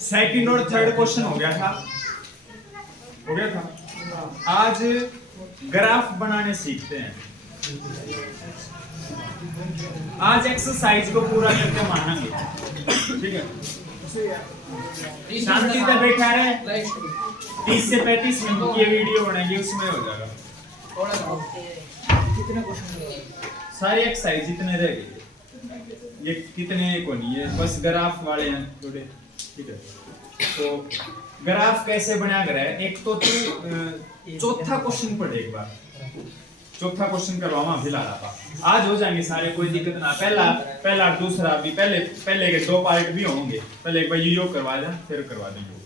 Second और third question हो गया था। आज ग्राफ बनाने सीखते हैं। आज एक्सरसाइज को पूरा करके मानेंगे, ठीक है। शांति से बैठा रहे, 30 से 35 मिनट की वीडियो बनेगी, उसमें हो जाएगा। कितने क्वेश्चन? सारी एक्सरसाइज जितने रह गए, ये कितने को नहीं है, बस ग्राफ वाले हैं थोड़े, ठीक है। तो ग्राफ कैसे बना कर है, एक तो तू चौथा क्वेश्चन पढ़ एक बार, चौथा क्वेश्चन करवाऊंगा फिलहाल था। आज हो जाएंगे सारे, कोई दिक्कत ना। पहला दूसरा भी, पहले के दो पार्ट भी होंगे। पहले एक बार योग करवा दें, फिर करवा देंगे।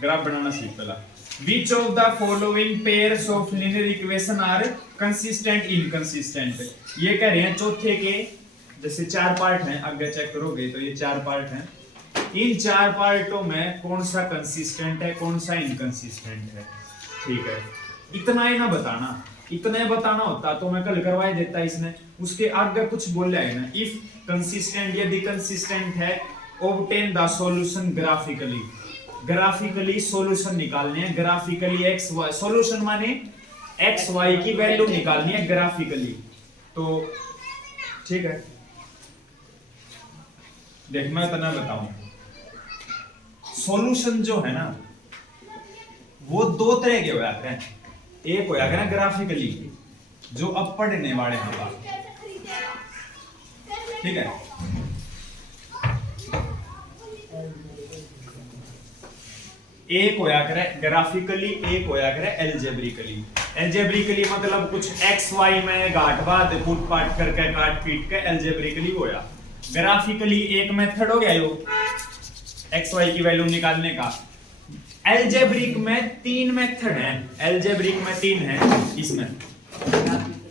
ग्राफ बनाना सीख पहला। Which of the following pairs of linear equation are consistent inconsistent? ये कह रहे हैं चौथे के, जैसे 4 पार्ट हैं, आगे चेक करोगे तो ये 4 पार्ट हैं। इन 4 पार्टों में कौन सा कंसिस्टेंट है, कौन सा इनकंसिस्टेंट है, ठीक है। इतना ही ना बताना, इतना बताना होता तो मैं कल करवा देता इसने। उसके आगे कुछ बोला है ना, इफ कंसिस्टेंट यदि कंसिस्टेंट है, obtain the solution graphically. Graphically solution निकालने हैं, ग्राफिकली एक्स वाई, सॉल्यूशन माने एक्स वाई की वैल्यू निकालनी है ग्राफिकली। तो ठीक है, देख मैं इतना बताऊं, सॉल्यूशन जो है ना वो 2 तरह के होया करें। एक होया करें ग्राफिकली, जो अब पढ़ने वाले हैं, ठीक है। एक होया करे ग्राफिकली, एक होया करे एल्जेब्रिकली। एल्जेब्रिकली मतलब कुछ एक्स वाई में घाट बाद फूट पाट करके काट पीट के एल्जेब्रिकली होया। ग्राफिकली एक मेथड हो गया यो एक्स वाई की वैल्यू निकालने का। एल्जेब्रिक में 3 मेथड हैं, एल्जेब्रिक में 3 हैं। इसमें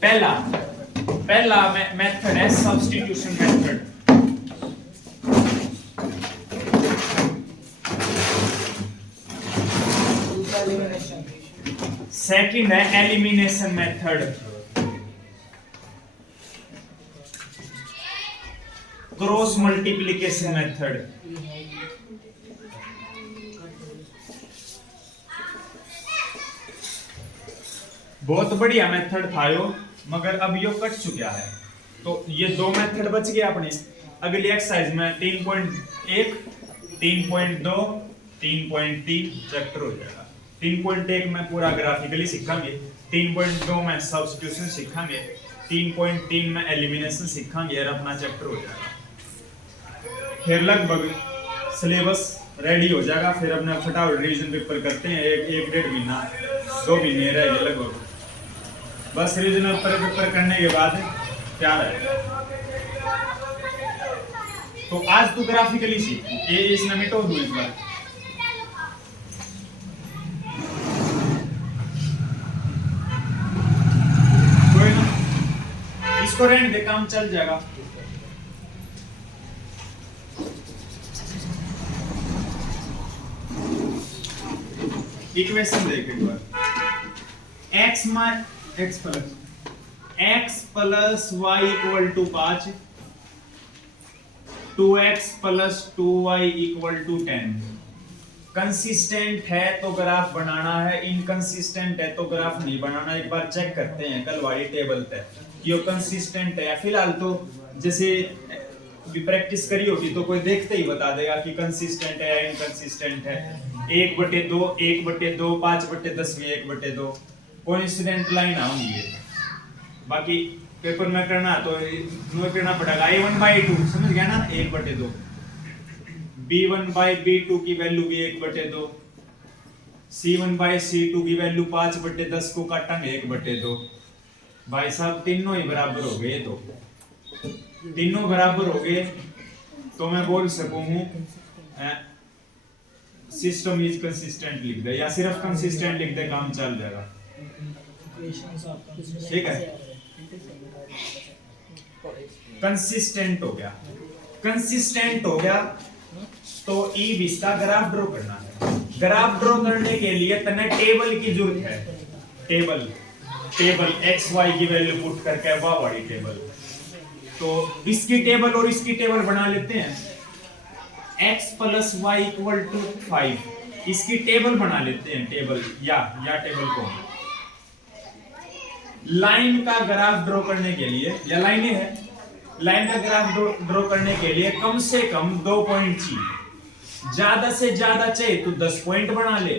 पहला मेथड है सब्स्टिट्यूशन मेथड। सेकंड है elimination method. Cross multiplication method. बहुत बढ़िया मेथड था यो, मगर अब यो कट चुका है। तो ये 2 मेथड बच गए अपने। अगली एक्सरसाइज में 3.1, 3.2, 3.3 चैप्टर हो जाएगा। 3.1 में पूरा ग्राफिकली सीखेंगे, 3.2 में सब्स्टिट्यूशन सीखेंगे, 3.3 में एलिमिनेशन सीखेंगे और अपना चैप्टर हो जाएगा। फिर लगभग सिलेबस रेडी हो जाएगा। फिर अपना फटाफट रिवीजन पेपर करते हैं। एक 1.5 महीना 2 महीने रह गए लगभग। बस रिवीजन पेपर करने के बाद क्या रहेगा। तो आज तो ग्राफिकली सीख, ये इसने मिटो दूं इस बार। इसको रहने दे, काम चल जाएगा। इक्वेशन देख एक बार। x plus y equal to 5, 2x plus 2y equal to 10। Consistent है तो ग्राफ बनाना है, इनकंसिस्टेंट है तो ग्राफ नहीं बनाना। एक बार चेक करते हैं कल वाली टेबल पे कि वो कंसिस्टेंट है। फिलहाल तो जैसे भी प्रैक्टिस करी होगी तो कोई देखते ही बता देगा कि कंसिस्टेंट है या इनकंसिस्टेंट है। 1/2, 1/2, 5/10 में 1/2 कोइंसिडेंट लाइन आऊंगी ये। बाकी पेपर में करना तो नो करना पड़ेगा। a1/2 समझ गया ना, 1/2। b1/b2 की वैल्यू भी 1/2। c1/c2 की वैल्यू 5/10 को काटेंगे 1/2। भाई साहब तीनों ही बराबर हो गए, तो तीनों बराबर हो गए तो मैं बोल सकूं हूं सिस्टम इज कंसिस्टेंट लिख दे, या सिर्फ कंसिस्टेंट लिख दे, काम चल जाएगा। ठीक है, कंसिस्टेंट हो गया तो ई इसका ग्राफ ड्रॉ करना है। ग्राफ ड्रॉ करने के लिए तने टेबल की जरूरत है। टेबल एक्स वाई की वैल्यू पुट करके वाह वाली टेबल। तो इसकी टेबल और इसकी टेबल बना लेते हैं। x plus y equal to 5, इसकी टेबल बना लेते हैं। टेबल या टेबल को लाइन का ग्राफ ड्रॉ करने के लिए, या लाइनें है, लाइन का ग्राफ ड्रॉ करने के लिए कम से कम 2 पॉइंट चाहिए। ज्यादा से ज्यादा चाहे तो 10 पॉइंट बना ले,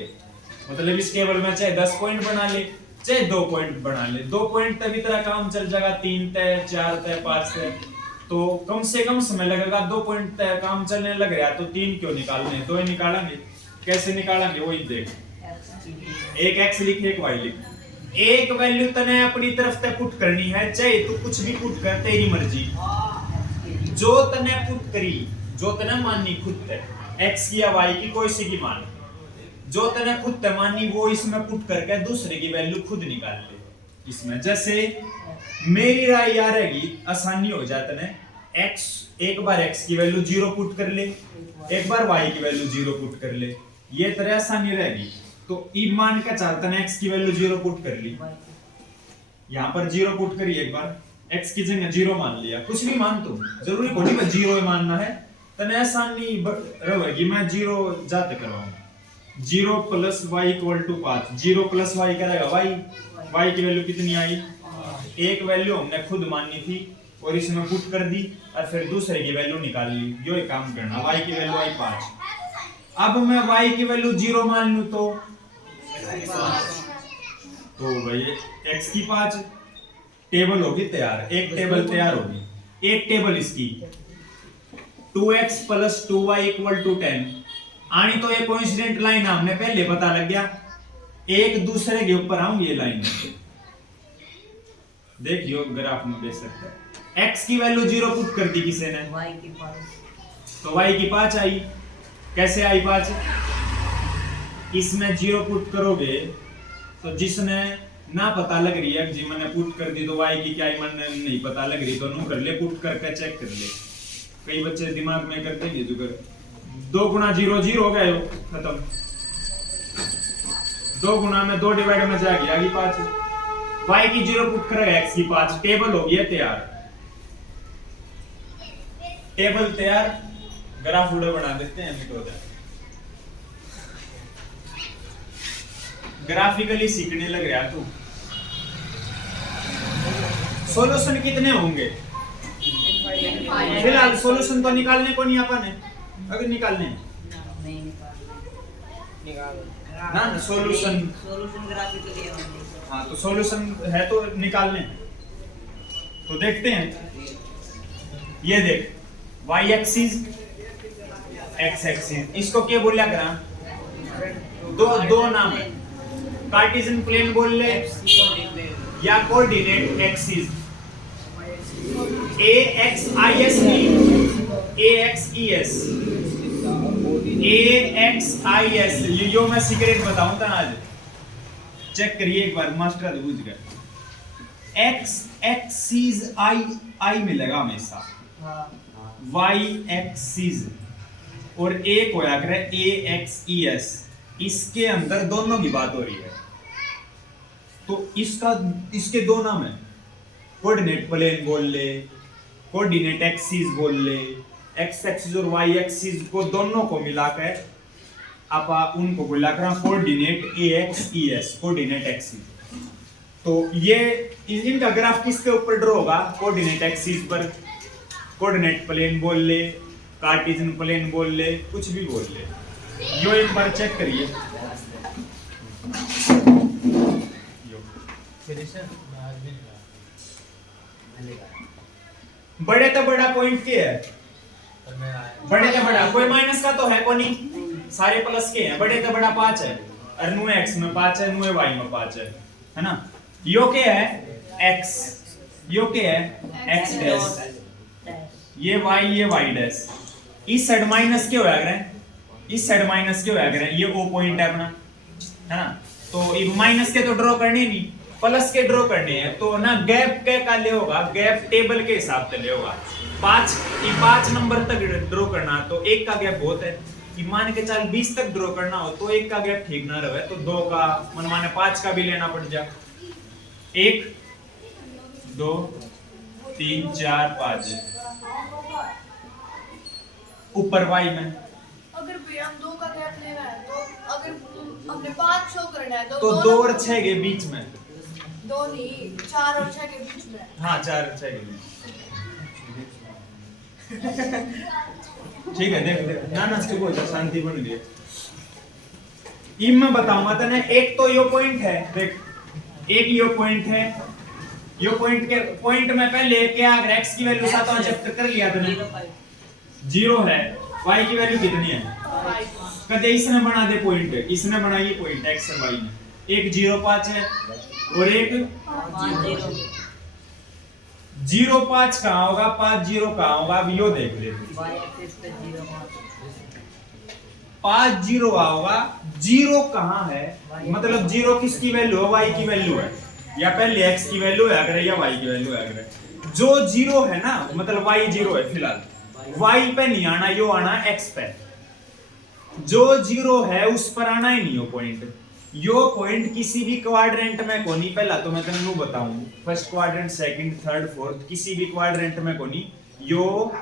मतलब इस टेबल में चाहे 10 पॉइंट बना ले, चाहे 2 पॉइंट बना ले। 2 पॉइंट तभी तरह काम चल जाएगा, 3 तय 4 तय 5 तय, तो कम से कम समय लगेगा। 2 पॉइंट तय काम चलने लग रहा है तो 3 क्यों निकालने, 2 ही निकालेंगे। कैसे निकालेंगे वही देख, एक x लिख एक y लिख। एक वैल्यू तने अपनी तरफ तक पुट करनी है, चाहे तू कुछ भी पुट कर, तेरी मर्जी। जो तने पुट करी, जो तने माननी खुद तक x की या y की, कोई सी की मान, जो तने खुद तक माननी वो इसमें पुट करके दूसरे की वैल्यू खुद निकाल ले इसमें। जैसे मेरी राय यार रहेगी, आसानी हो जाता है। x एक बार x की वैल्यू 0 पुट कर ले, एक बार y की वैल्यू 0 पुट कर ले, ये तरह आसानी रहेगी। तो ई मान का चाहता है x की वैल्यू 0 पुट कर ली, यहाँ पर 0 पुट करी, एक बार x की जगह 0 मान लिया, कुछ भी मान, तो जरूरी कोई नहीं 0 मानना है, तने आसानी रहेगी। मैं 0 जाते करवाऊंगा। 0 plus y equal to 5, 0 plus y क्या रहेगा, वाई की वैल्यू कितनी आई, एक वैल्यू हमने खुद माननी थी और इसमें पुट कर दी और फिर दूसरे की वैल्यू निकाल ली। यो एक काम करना, y की वैल्यू आई 5। अब मैं y की वैल्यू 0 मान लूं तो भाई x की 5 टेबल होगी तैयार, एक टेबल तैयार होगी। एक टेबल इसकी 2x plus 2y equal to 10, आनी तो ये कोइंसिडेंट लाइन हमने पहले पता लग गया, एक दूसरे के ऊपर आऊंगी ये लाइन। देखियो ग्राफ में देख सकते हैं, x की वैल्यू 0 पुट कर दी किसी ने, y की 5, तो y की 5 आई। कैसे आई 5, इसमें 0 पुट करोगे तो जिसने ना पता लग रही है, जी मैंने पुट कर दी तो y की क्या आई मैंने नहीं पता लग रही, तो नू कर ले, पुट करके चेक कर ले। कई बच्चे दिमाग में करते हैं जो कर 2 गुना 0 0 हो गए, खत्म। 2 गुना में 2 डिवाइड में जाएगी आगे 5, y की 0 पुट करेगा, x की 5, टेबल हो गया तैयार। टेबल तैयार, ग्राफ उड़े बना देते हैं। ग्राफिकली सीखने लग रहा तू। सॉल्यूशन कितने होंगे फिलहाल? सॉल्यूशन तो निकालने को नहीं अपन है, अगर निकालने नहीं निकाल ना सॉल्यूशन ग्राफिकली है। हाँ तो सॉल्यूशन है तो निकालने, तो देखते हैं। ये देख y एक्सिस x एक्सिस, इसको क्या बोलिया करा, दो नाम है, कार्टेशियन प्लेन बोल ले या कोऑर्डिनेट एक्सिस। axis axis यो मैं सीक्रेट बताऊं था आज, चेक करिए एक बार, मास्टर बुझ गए। x एक्सिस i मिलेगा हमेशा, y एक्सिस और एक होया करे axis, इसके अंदर दोनों की बात हो रही है। तो इसके 2 नाम है, कोऑर्डिनेट प्लेन बोल ले, कोऑर्डिनेट एक्सिस बोल ले। x एक्सिस और y एक्सिस को दोनों को मिलाकर आप उनको बोला कोऑर्डिनेट axis, कोऑर्डिनेट एक्सिस। तो ये इनका ग्राफ किसके ऊपर ड्रॉ होगा, कोऑर्डिनेट एक्सिस पर। कोऑर्डिनेट प्लेन बोल ले, कार्टेशियन प्लेन बोल ले, कुछ भी बोल ले, यो एक बार चेक करिए। बड़े तो बड़ा पॉइंट के है, बड़े तो बड़ा कोई माइनस का तो है को नहीं, सारे प्लस के हैं। बड़े तो बड़ा 5 है और नु x में 5 है, नु y में 5 है ना। यो के है x, यो के है x डैश, ये y, ये y डैश। इस साइड माइनस के होया करे, इस साइड माइनस के होया करे, ये o पॉइंट है अपना, है ना। तो ये माइनस के तो ड्रॉ करने नहीं, प्लस के ड्रॉ करने हैं। तो ना गैप के का ले होगा, गैप टेबल के हिसाब से ले होगा। 5 नंबर तक ड्रॉ करना तो 1 का गैप बहुत है, कि मान के चल 20 तक ड्रॉ करना हो तो एक का गैप ठीक ना रहे, तो 2 का मन माने 5 का भी लेना पड़ जा। 1 2 3 4 5 ऊपर वाई में अगर भैया हम 2 का गैप लेना है तो अगर हमने 5 शो करना है तो 2 और 6 के बीच में, 2 नहीं 4 और 6 के बीच में। हाँ 4 और 6 के बीच। ठीक है, देख ना ना स्टिक हो जा, शांति बन गई। इम मैं बताऊंगा तने, एक तो यो पॉइंट है, देख एक यो पॉइंट है, यो पॉइंट के पॉइंट में पहले क्या अगर x की वैल्यू 7 चैप्टर कर लिया तने 0 है, y की वैल्यू कितनी है, कदे इसने बना दे पॉइंट, इसने बनाई पॉइंट x और y ने, एक 0 5 है और एक 0 5 कहां होगा, 5 0 कहां होगा, अब यो देख ले, 5 0 होगा, 0 कहां है, मतलब 0 किसकी वैल्यू है, y की वैल्यू है, या पहले x की वैल्यू है अगर, या y की वैल्यू है अगर, जो 0 है ना मतलब y 0 है फिलहाल, y पे नहीं आना, यो आना x पे, जो 0 है उस पर आना ही नहीं हो पॉइंट, यो पॉइंट किसी भी क्वाड्रेंट में कोनी, पहला तो मैं तेनू बताऊं, first quadrant second third fourth किसी भी क्वाड्रेंट में कोनी, यो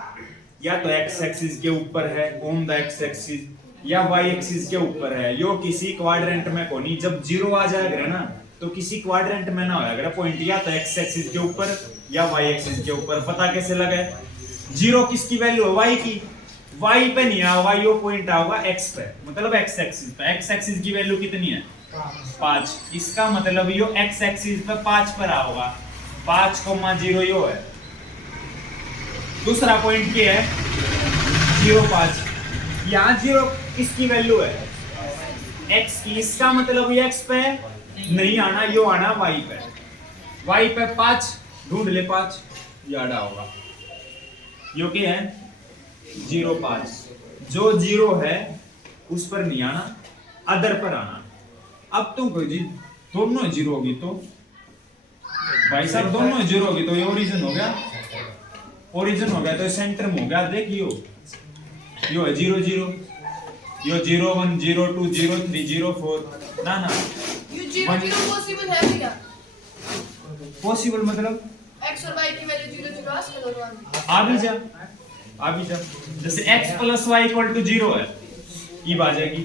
या तो x एक्सिस के ऊपर है ऑन द x एक्सिस, या y एक्सिस के ऊपर है, यो किसी क्वाड्रेंट में कोनी, जब 0 आ जाएगा ना तो किसी क्वाड्रेंट में ना होएगा पॉइंट, या तो x एक्सिस के ऊपर या y एक्सिस के ऊपर। पता कैसे लगे, 0 किसकी वैल्यू है, y की, y पे नहीं आएगा, यो पॉइंट आएगा x पे, मतलब x एक्सिस पे, x एक्सिस की वैल्यू कितनी है 5, इसका मतलब यो x एक्सिस पे 5 पर आओगा, 5,0 यो है। दूसरा पॉइंट क्या है 0 5, यहाँ 0 किसकी वैल्यू है x की, इसका मतलब ये x पे नहीं आना, यो आना y पे, y पे 5 ढूंढ ले, 5 यादा होगा, यो क्या है 0 5, जो 0 है उस पर नहीं आना, अदर पर आना। अब तुम कोई जी दोनों 0 होगी तो भाई साहब दोनों 0 होगी तो ये ओरिजिन हो गया, ओरिजिन हो गया तो सेंटर में हो गया, देखियो यो है 0 0, यो 0 1 0 2 0 3 0 4, ना ना ये 0 0 पॉसिबल है भैया, पॉसिबल मतलब x और y की वैल्यू 0 0 आस के दोनों आ भी जा, आ भी जा, जैसे x + y = 0 है, ये आ जाएगी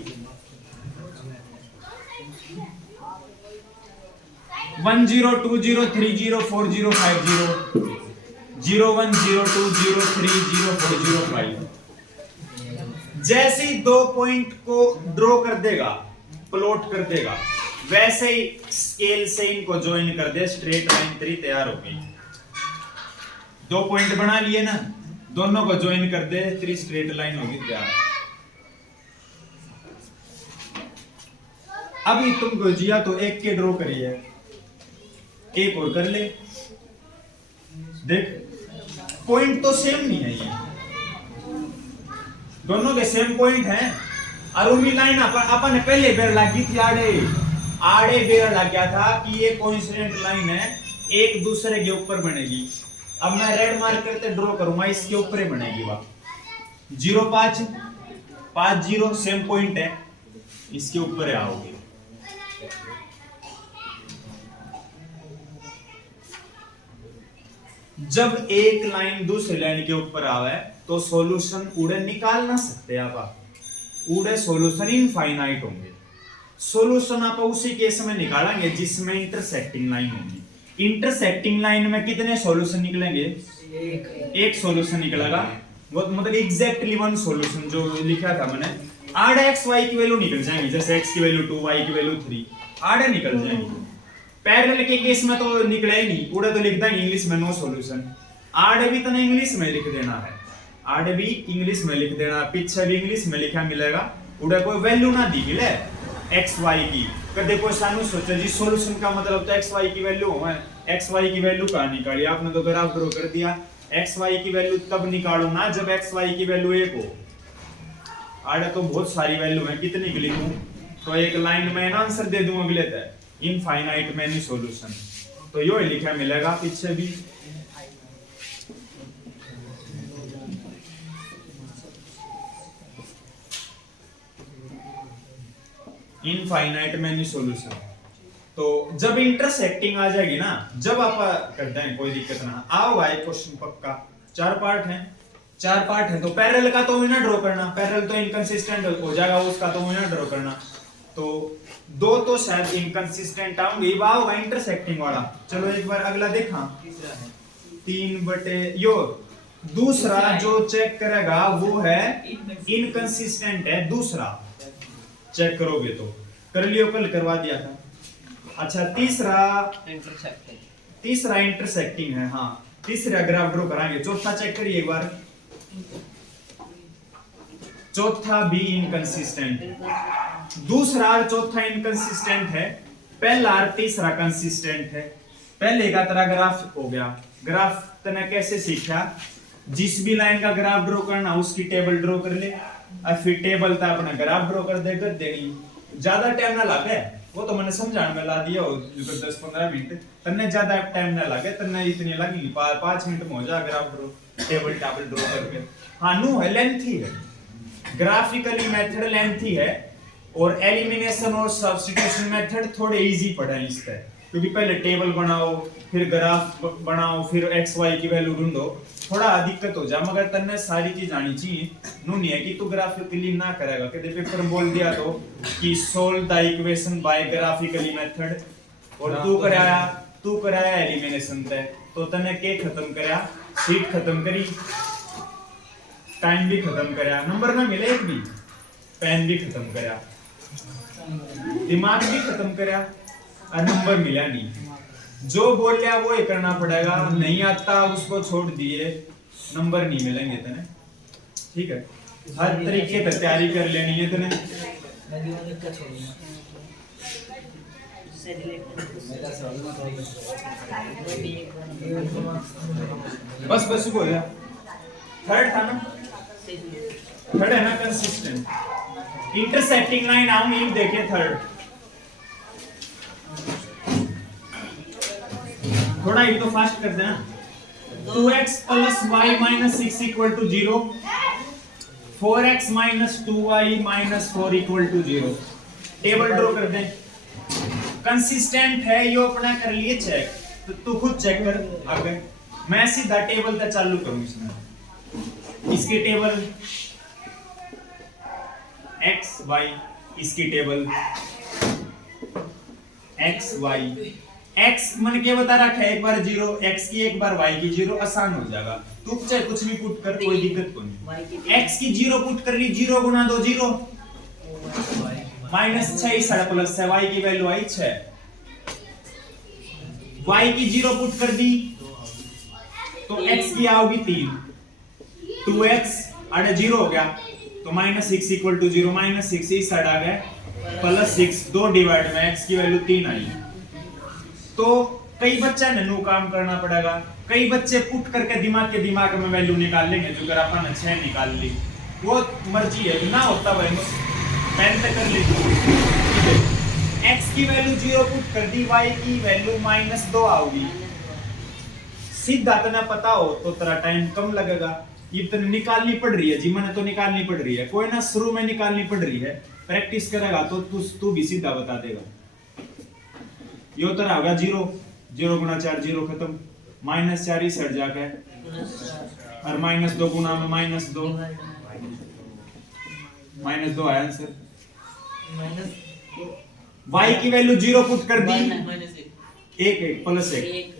1 0 2 0 3 0 4 0 5 0 0 1 0 2 0 3 0 4 0 5। जैसे ही 2 पॉइंट को ड्रॉ कर देगा, प्लॉट कर देगा, वैसे ही स्केल से इनको ज्वाइन कर दे, स्ट्रेट लाइन तेरी तैयार होगी। 2 पॉइंट बना लिए ना, दोनों को ज्वाइन कर दे, तेरी स्ट्रेट लाइन होगी तैयार। अभी तुमको जिया तो एक के ड्रॉ करी है, एक और कर ले, देख पॉइंट तो सेम नहीं है, ये दोनों के सेम पॉइंट हैं, और उम्मीद लाइन अपन पहले बेर लगी थी, आड़े बेर लग गया था कि ये कोइंसिडेंट लाइन है, एक दूसरे के ऊपर बनेगी। अब मैं रेड मार्क करते ड्रॉ करूंगा, इसके ऊपर ही बनेगी, वाह 0 5 5 0 सेम पॉइंट है, इसके ऊपर आओगे। जब एक लाइन दूसरी लाइन के ऊपर आवे तो सॉल्यूशन उड़े निकाल ना सकते आप, उड़े सॉल्यूशन इनफाइनाइट होंगे। सॉल्यूशन आप उसी केस में निकालेंगे जिसमें इंटरसेक्टिंग लाइन होगी। इंटरसेक्टिंग लाइन में कितने सॉल्यूशन निकलेंगे, एक सॉल्यूशन निकलेगा, वो मतलब एग्जैक्टली 1 सॉल्यूशन जो लिखा था मैंने, आधे x y की वैल्यू निकल जाएंगी, जैसे x की वैल्यू 2 y की वैल्यू 3, आधे निकल जाएंगी। पैरेलल के केस में तो निकले ही नहीं, उड़ा तो लिखता है इंग्लिश में नो सॉल्यूशन, आड़े भी तो नहीं इंग्लिश में लिख देना है, आड़े भी इंग्लिश में लिख देना, पीछे भी इंग्लिश में लिखा मिलेगा, उड़ा कोई वैल्यू ना दी मिले x y की, कदे कोई सानू सोचे जी सॉल्यूशन का मतलब तो x y की वैल्यू है, x y की वैल्यू कहां निकाली, आपने तो ग्राफ ड्रॉ कर दिया, x y की वैल्यू तब निकालो ना जब x y की वैल्यू 1 हो, आड़े तो बहुत सारी वैल्यू है, कितनी की लिखूं, तो एक लाइन में आंसर दे दूं अगले तक, इनफाइनाइट मैनी सॉल्यूशन, तो यो लिखा मिलेगा पीछे भी। Infinite many solution. तो जब इंटरसेक्टिंग आ जाएगी ना, जब आप करते हैं कोई दिक्कत ना आओ भाई। क्वेश्चन पक्का 4 पार्ट है तो पैरेलल का तो ना ड्रॉ करना, पैरेलल तो इनकंसिस्टेंट हो जाएगा उसका, तो ना ड्रॉ करना। तो 2 तो शायद इनकंसिस्टेंट आऊंगी, वाह होगा इंटरसेक्टिंग वाला। चलो एक बार अगला देखा, 3 बटे यो। दूसरा जो चेक करेगा वो है इनकंसिस्टेंट है, दूसरा चेक करोगे तो कर लियो, कल करवा दिया था। अच्छा तीसरा इंटरसेक्टिंग है। हाँ तीसरा ग्राफ ड्रॉ कराएंगे। चौथा चेक करिए एक बार, चौथा भी इनकंसिस्टेंट। दूसरा और चौथा इनकंसिस्टेंट है, पहला और तीसरा कंसिस्टेंट है। पहले का तरह ग्राफ हो गया। ग्राफ तने कैसे सीखा, जिस भी लाइन का ग्राफ ड्रॉ करना उसकी टेबल ड्रॉ कर ले, और फिर टेबल था अपना ग्राफ ड्रॉ कर दे कर देनी। ज्यादा टाइम ना लगे, वो तो मैंने समझाने में ला दिया हो 10-15 मिनट, तन्ने ज्यादा टाइम ना लगे, तन्ने इतनी लगेगी 5 मिनट में हो जा ग्राफ ड्रॉ, टेबल ड्रॉ करके। हाँ नो है, लेंथी है, ग्राफिकली मेथड लेंथी है, और एलिमिनेशन और सब्स्टिट्यूशन मेथड थोड़े इजी पड़े हैं इस पे, क्योंकि पहले टेबल बनाओ, फिर ग्राफ बनाओ, फिर एक्स वाई की वैल्यू ढूंढो, थोड़ा दिक्कत हो जाए। मगर तन्ने सारी चीज आनी चाहिए। नो नहीं है कि तू ग्राफिकली ना करेगा, कदे पेपर में बोल दिया तो कि solve the equation by graphically method, और तू कराया एलिमिनेशन पे, तो तन्ने के खत्म करया, शीट खत्म करी, टाइम भी खत्म करया, नंबर ना मिले एक भी, पेन भी खत्म करया, दिमाग भी खत्म करया, और नंबर मिला नहीं। जो बोल लिया वो ही करना पड़ेगा, नहीं आता उसको छोड़ दिए, नंबर नहीं मिलेंगे तने। ठीक है, हर तरीके से तैयारी कर लेनी है तने। बस हो गया। थर्ड था ना, थर्ड है ना कंसिस्टेंट। इंटरसेक्टिंग लाइन आऊंगी, देखिए थर्ड। थोड़ा ये तो फास्ट कर देना। 2x plus y minus 6 equal to 0, 4x minus 2y minus 4 equal to 0। Table draw कर दें। कंसिस्टेंट है यो अपना कर लिए चेक, तो तू खुद चेक कर आगे। मैं सीधा टेबल तक चालू करूं इसमें। इसकी टेबल x y, इसकी टेबल x y। x मन के बता रखा है, एक बार 0 x की, एक बार y की 0, आसान हो जाएगा। तू चाहे कुछ भी पुट कर, कोई दिक्कत को नहीं। x की 0 पुट कर ली, 0 गुना 2 0, माइनस 6 इस साइड प्लस है, y की वैल्यू आई 6। y की 0 पुट कर दी तो x की आओगी 3, 2x अरे 0 हो गया तो माइनस 6 इक्वल टू 0, माइनस 6 इस साइड आ गए प्लस 6, 2 डिवाइड में x की वैल्यू 3 आई। तो कई बच्चा ने नो काम करना पड़ेगा, कई बच्चे पुट करके दिमाग में वैल्यू निकाल लेंगे, जो अगर अपन 6 निकाल ली, वो मर्जी है ना होता भाई, पेन पे कर ली। x की वैल्यू 0 पुट कर दी, y की वैल्यू -2 आओगी। सीधा तना पता हो तो तेरा टाइम कम लगेगा। ये तो निकालनी पड़ रही है जी, मैंने तो निकालनी पड़ रही है, कोई ना शुरू में निकालनी पड़ रही है, प्रैक्टिस करेगा तो तू भी सीधा बता देगा। यो तरह होगा 0, 0 गुना 4 0 खत्म, -4 इस हट जाके, और -2 गुना में -2 आया आंसर। y की वैल्यू 0 पुट कर दी, 1 प्लस 1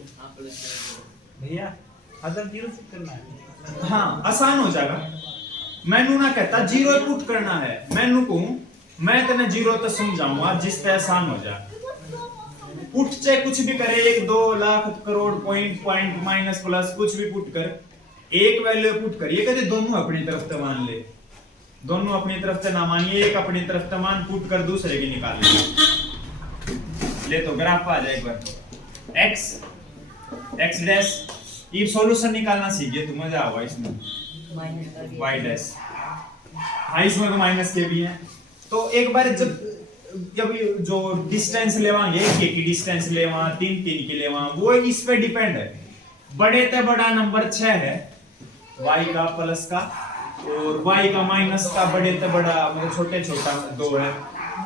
भैया अदर 0 पुट करना है। हाँ आसान हो जाएगा। मैनू ना कहता 0 पुट करना है, मैनू कहूं मैं तेने 0 तो समझाऊंगा जिस पे आसान हो जाए। पुट चाहे कुछ भी करे, 1 2 lakh crore point minus plus कुछ भी पुट कर, एक वैल्यू पुट करिए, कदे दोनों अपनी तरफ से मान ले, दोनों अपनी तरफ से ना मानिए, एक अपनी तरफ से मान पुट कर दूसरे की निकाल ले तो ग्राफ आ जाए। एक बार x डैश, ये सॉल्यूशन निकालना सीखिए तो मजा आएगा इसमें। y डैश, हाँ इसमें तो माइनस के भी है। तो एक बार जब जो डिस्टेंस लेवांगे, एक की डिस्टेंस लेवा, 3 की लेवा, वो इस पे डिपेंड है। बड़े से बड़ा नंबर 6 है y का प्लस का, और y का माइनस का बड़े से बड़ा मतलब छोटे छोटा 2 है।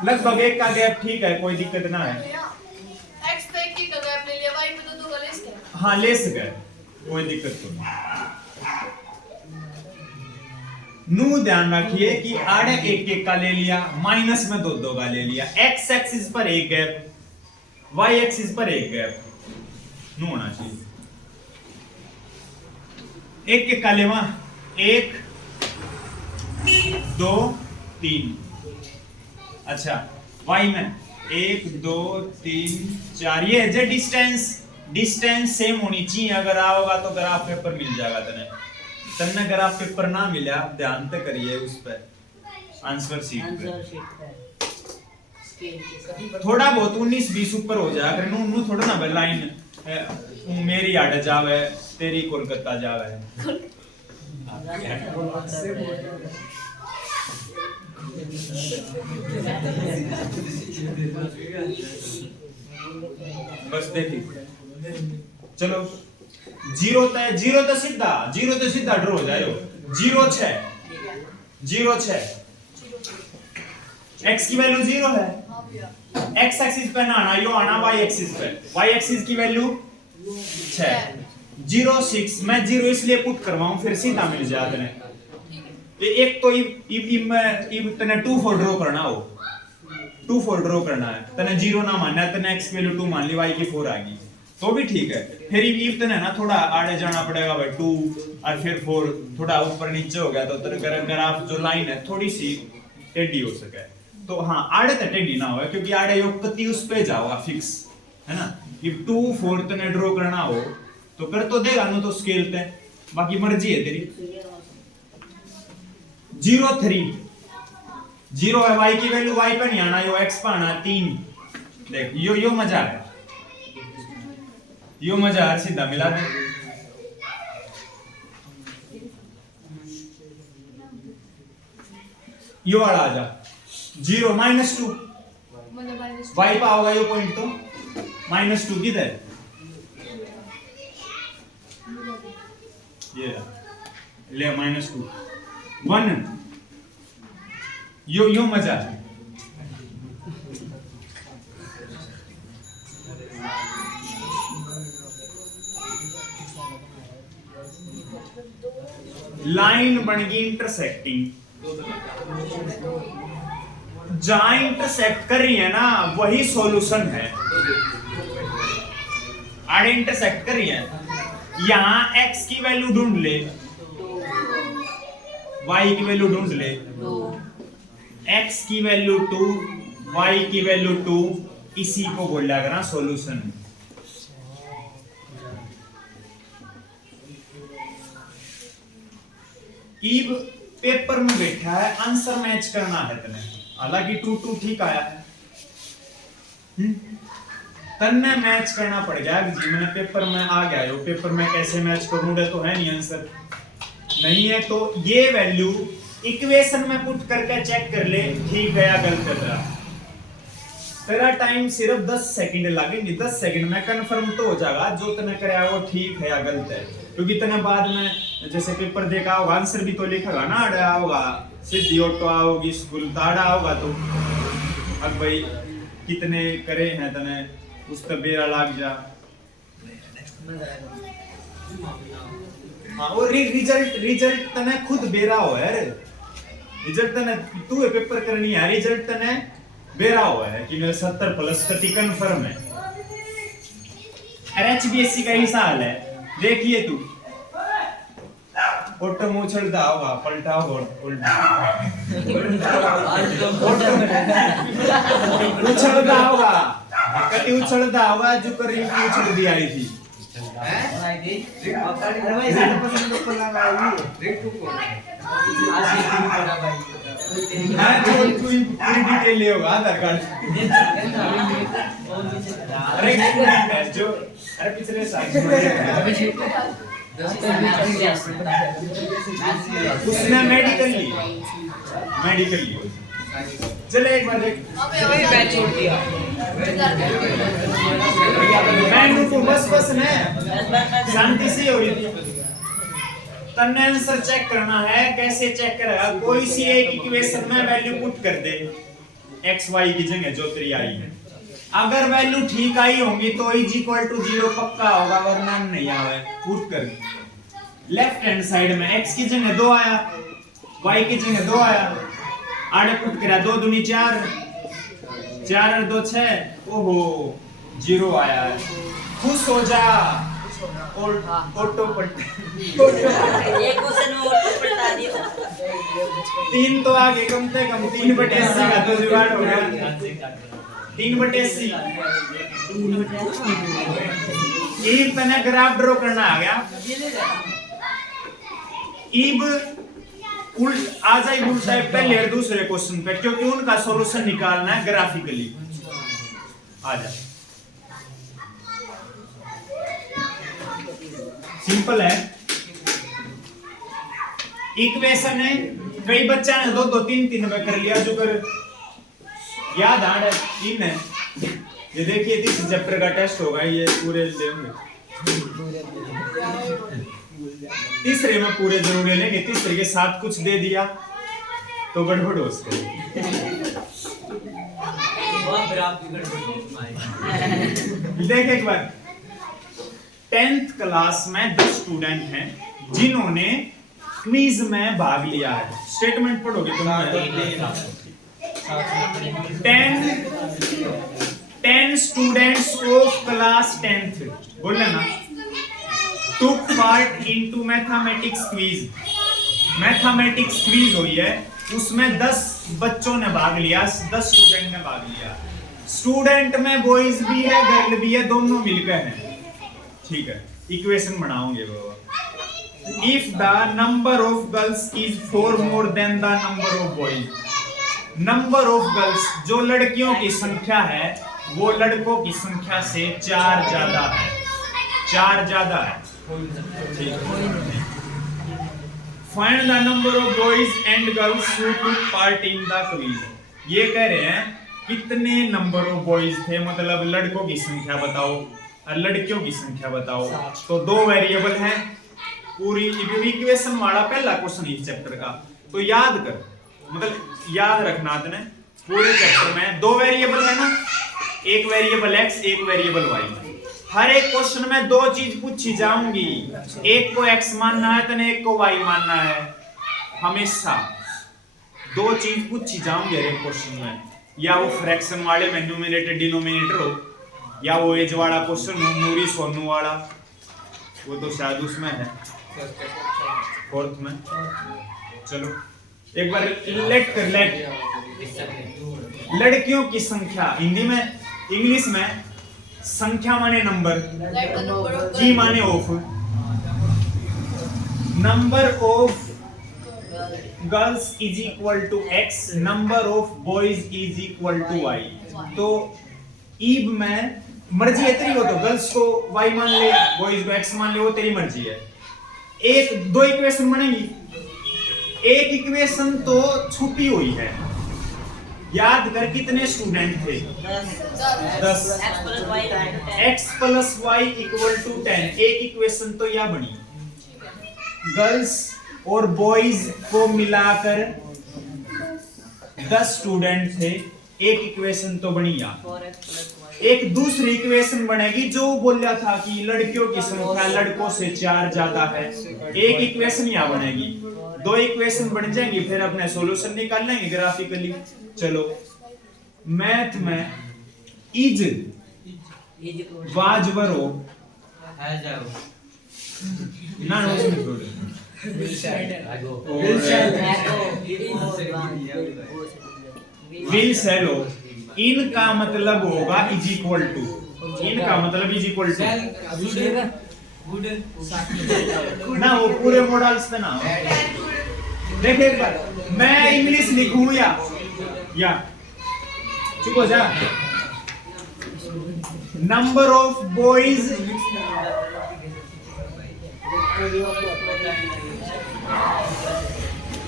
लगभग एक का गैप ठीक है, कोई दिक्कत ना है। भैया x पे एक का गैप ले लिया, y पे तो 2 का लेस है। हाँ ले सके, कोई दिक्कत तो नहीं। नू ध्यान रखिए कि आड़े एक एक का ले लिया, माइनस में 2 का ले लिया। x एक्सिस पर एक गैप, y एक्सिस पर एक गैप नू होना चाहिए। एक एक का लेवा, 1 2 3। अच्छा y में 1 2 3 4, ये है डिस्टेंस। डिस्टेंस सेम होनी चाहिए, अगर आओगा तो ग्राफ पेपर मिल जाएगा तने। तन्ने ग्राफ पेपर ना मिला, ध्यान तो करिए उस पर, आंसर शीट पे थोड़ा बहुत 19-20 ऊपर हो जाए। अगर नू थोड़ा ना लाइन मेरी आड़े जावे, तेरी कोलकाता जावे। बस देखिए, चलो जीरो तो सीधा ड्रॉ हो जाए। 0 6 x की वैल्यू 0 है। हाँ भैया x एक्सिस पे ना आना, यो आना y एक्सिस पे। y एक्सिस की वैल्यू 6 0 6। मैं 0 इसलिए पुट करवाऊं, फिर सीधा मिल जाता है। एक तो इब तने 2 4 ड्रॉ करना हो, 2 4 ड्रॉ करना है तने 0 ना मानना है, तने x की वैल्यू 2 मान ली, y की 4 आ गई तो भी ठीक है। फिर इब तने ना थोड़ा आगे जाना पड़ेगा भाई, 2 और फिर 4 थोड़ा ऊपर नीचे हो गया तो तेरे ग्राफ जो लाइन है थोड़ी सी टेढ़ी हो सके। तो हाँ आड़े तो टेढ़ी ना हो, क्योंकि आड़े योग कति उस पे जाओगा फिक्स है ना। इब 2 4 तने ड्रॉ करना हो तो कर तो देगा नो, तो स्केल पे बाकी मर्जी है तेरी। 0 3 0 है, y की वैल्यू y पे नहीं आना, यो x पे आना 3। देख यो मजा है, यो मजा है, सीधा मिला दे। यो वाला आ जा 0 -2 मतलब y पे होगा यो पॉइंट तो -2 किधर ये ले -2 1 यो मजा है। लाइन बन गई इंटरसेक्टिंग, जहां इंटरसेक्ट कर रही है ना वही सॉल्यूशन है। आड़े इंटरसेक्ट कर रही है, यहां x की वैल्यू ढूंढ ले, y की वैल्यू ढूंढ ले। x की वैल्यू 2, y की वैल्यू 2, इसी को बोल लिया करा सॉल्यूशन। इब पेपर में बैठा है, आंसर मैच करना है तने। हालांकि 2 2 ठीक आया है, तन्ने मैच करना पड़ गया जी। मैंने पेपर में आ गया, यो पेपर में कैसे मैच करूंगा तो है नहीं आंसर नहीं है। तो ये वैल्यू इक्वेशन में पुट करके चेक कर ले ठीक है या गलत है। तेरा टाइम सिर्फ 10 सेकंड लगेंगे, 10 सेकंड में कंफर्म तो हो जाएगा जो तने कराया वो ठीक है या गलत है। क्योंकि तने बाद में जैसे पेपर देखा होगा, आंसर भी तो लिखा ना आड़ा होगा, सीधी ऑटो आओगी स्कूल ताड़ा होगा, तो अब भाई कितने करे हैं तने उस पर बेरा लाग जा। हाँ और रिजल्ट तने खुद बेरा हो है, रिजल्ट तने तू ये पेपर करनी है, रिजल्ट तने बेरा हुआ है कि मेरे 70 प्लस कति कंफर्म है। एचबीएससी का ही साल है, देखिए तू ऑटो में उछलता होगा, पलटा होगा उछलता होगा, कति उछलता होगा जो करी उछल दी आई थी। पूरी डिटेल ले होगा आधार कार्ड। अरे जो अरे पिछले साल उसने मेडिकल ली। चले एक बार देख, छोड़ दिया मैं तो बस ने शांति से हो रही थी। तन्ने आंसर चेक करना है, कैसे चेक करेगा? कोई सी एक इक्वेशन में वैल्यू पुट कर दे, एक्स वाई की जगह जो 3 आई है। अगर वैल्यू ठीक आई होंगी तो इज इक्वल टू 0 पक्का होगा, वरना नहीं आवे। पुट कर लेफ्ट हैंड साइड में x की जगह 2 आया, y की जगह 2 आया, आड़े पुट करा 2 दूनी 4, 4 और 2 6, ओहो 0 आया है। खुश हो जा। और ऑटो पलट एक क्वेश्चन में ऑटो पलटा दिया। 3 तो आगे कम से कम 3/80 का तो जुगाड़ हो गया। 3/80 ये तने ग्राफ ड्रॉ करना आ गया। इब उल्ट आ जाए उल्टा है पहले और दूसरे क्वेश्चन पे, क्योंकि उनका सॉल्यूशन निकालना है ग्राफिकली। आ जा, सिंपल है। इक्वेशन है, कई बच्चा ने 2 3 में कर लिया, जो कर याद आ रहा है 3 है। ये देखिए 30 चैप्टर का टेस्ट होगा, ये पूरे लेंगे। तीसरे में पूरे जरूर लेंगे, तीसरे के साथ कुछ दे दिया तो गड़बड़ हो सकती। देख एक बार, 10th क्लास में 10 स्टूडेंट हैं जिन्होंने क्विज में भाग लिया है। स्टेटमेंट पढ़ोगे तुम? 10 स्टूडेंट्स ऑफ क्लास 10th बोलना ना took part into mathematics quiz. Mathematics quiz हुई है, उसमें 10 बच्चों ने भाग लिया, 10 स्टूडेंट ने भाग लिया। स्टूडेंट में बॉयज भी है, गर्ल भी है, दोनों मिलकर हैं। ठीक है, इक्वेशन बनाओगे बाबा। If the number of girls is 4 more than the number of boys, number of girls जो लड़कियों की संख्या है वो लड़कों की संख्या से 4 ज्यादा है, 4 ज्यादा है। Find the number of boys and girls who took part in the quiz. ये कह रहे हैं कितने नंबर ऑफ बॉयज थे, मतलब लड़कों की संख्या बताओ और लड़कियों की संख्या बताओ। तो 2 वेरिएबल हैं। पूरी इक्वेशन वाला पहला क्वेश्चन इस चैप्टर का, तो याद कर, मतलब याद रखना तुमने पूरे चैप्टर में 2 वेरिएबल है ना, एक वेरिएबल x, एक वेरिएबल y। हर एक क्वेश्चन में 2 चीज पूछी जाऊंगी, एक को x मानना है तो एक को y मानना है। हमेशा 2 चीज पूछी जाऊंगी हर एक क्वेश्चन में, या वो फ्रैक्शन वाले में न्यूमरेटर डिनोमिनेटर हो, या वो एज वाला क्वेश्चन हो, नूरी सोनू वाला, वो तो शायद उसमें है 4th में। चलो एक बार लेट कर लेट। लड़कियों की संख्या हिंदी में, इंग्लिश में संख्या माने नंबर, की माने of. Number of girls is equal to x, number of boys is equal to y। तो ईब में मर्जी है तेरी, हो तो गर्ल्स को y मान ले, बॉयज को x मान ले, वो तेरी मर्जी है। 2 इक्वेशन बनेगी, एक इक्वेशन तो छुपी हुई है। याद कर कितने स्टूडेंट थे? 10। x plus y equal to 10। एक इक्वेशन तो यह बनी। गर्ल्स और बॉयज को मिलाकर 10 स्टूडेंट थे, एक इक्वेशन तो बनी। एक दूसरी इक्वेशन बनेगी जो बोला था कि लड़कियों की संख्या लड़कों से 4 ज्यादा है, एक इक्वेशन यहाँ बनेगी। 2 इक्वेशन बन जाएंगी, फिर अपने सॉल्यूशन निकाल लेंगे ग्राफिकली। चलो मैथ में इज वाजवरो ना नो छोड़ विल सेलो, इनका मतलब होगा इज इक्वल टू, इनका मतलब इज इक्वल टू ना, वो पूरे मॉडल्स पे ना। देखिए एक बार मैं इंग्लिश लिखूं या चुप हो जा। नंबर ऑफ बॉयज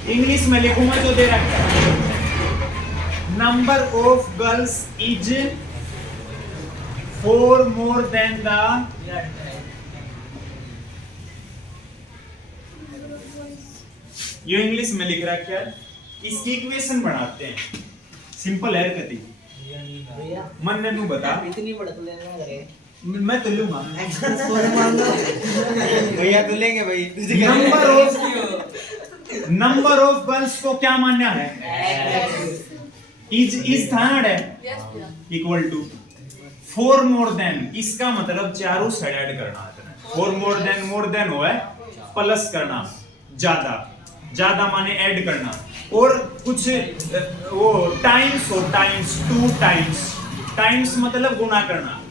इंग्लिश में लिखूंगा जो दे रखा है। Number of girls is 4 more than the ये इंग्लिश में लिख रहा है। क्या इसकी इक्वेशन बनाते हैं सिंपल है कति भैया मन ने नू बता इतनी बड़ा तो लेना करे मैं तो लूंगा भैया तो लेंगे भाई नंबर ऑफ गर्ल्स को क्या मानना है इज थर्ड है Yes, भैया। इक्वल टू 4 मोर देन इसका मतलब चारों साइड ऐड करना है 4 मोर देन हो है प्लस करना ज्यादा ज्यादा माने ऐड करना और कुछ वो टाइम्स हो टाइम्स 2 टाइम्स मतलब गुना करना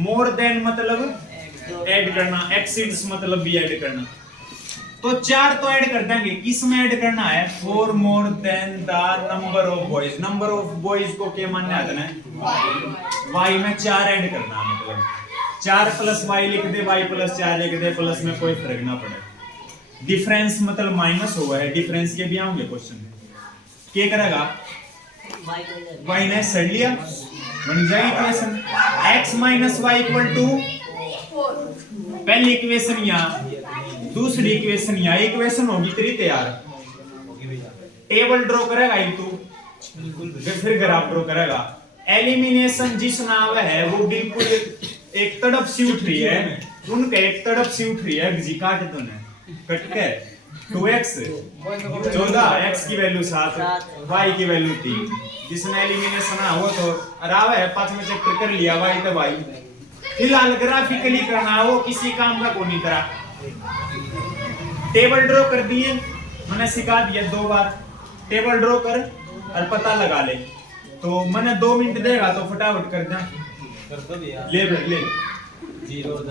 मोर देन मतलब ऐड करना एक्सीड्स मतलब भी ऐड करना तो 4 तो ऐड कर देंगे किसमें ऐड करना है 4 more than the number of boys को क्या मानना है y में 4 ऐड करना मतलब 4 प्लस y लिख दे y प्लस 4 लिख दे प्लस में कोई फर्क ना पड़े डिफरेंस मतलब माइनस हुआ है डिफरेंस के भी आएंगे क्वेश्चन में क्या करेगा y ने सड़ लिया बन जाए equation x minus y equal to 4 पहली इक्वेशन यहाँ दूसरी इक्वेशन यहाँ इक्वेशन होगी तेरी तैयार टेबल ड्रॉ करेगा ही तू फिर ग्राफ ड्रॉ करेगा एलिमिनेशन जिस नाम है वो बिल्कुल एक तरफ से उठ रही है उनके एक तरफ से उठ रही है जी काट दो ने कट के 2x 14 x की वैल्यू 7 y की वैल्यू 3 जिसने एलिमिनेशन है वो तो आराम है 5 में चेक कर लिया y तो y फिलहाल ग्राफिकली करना है वो किसी काम का कोई नहीं करा टेबल ड्रॉ कर दिए मैंने सिखा दिया 2 बार टेबल ड्रॉ कर और पता लगा ले तो मैंने 2 मिनट देगा तो फटाफट कर दे कर दो भैया ले ले 0 10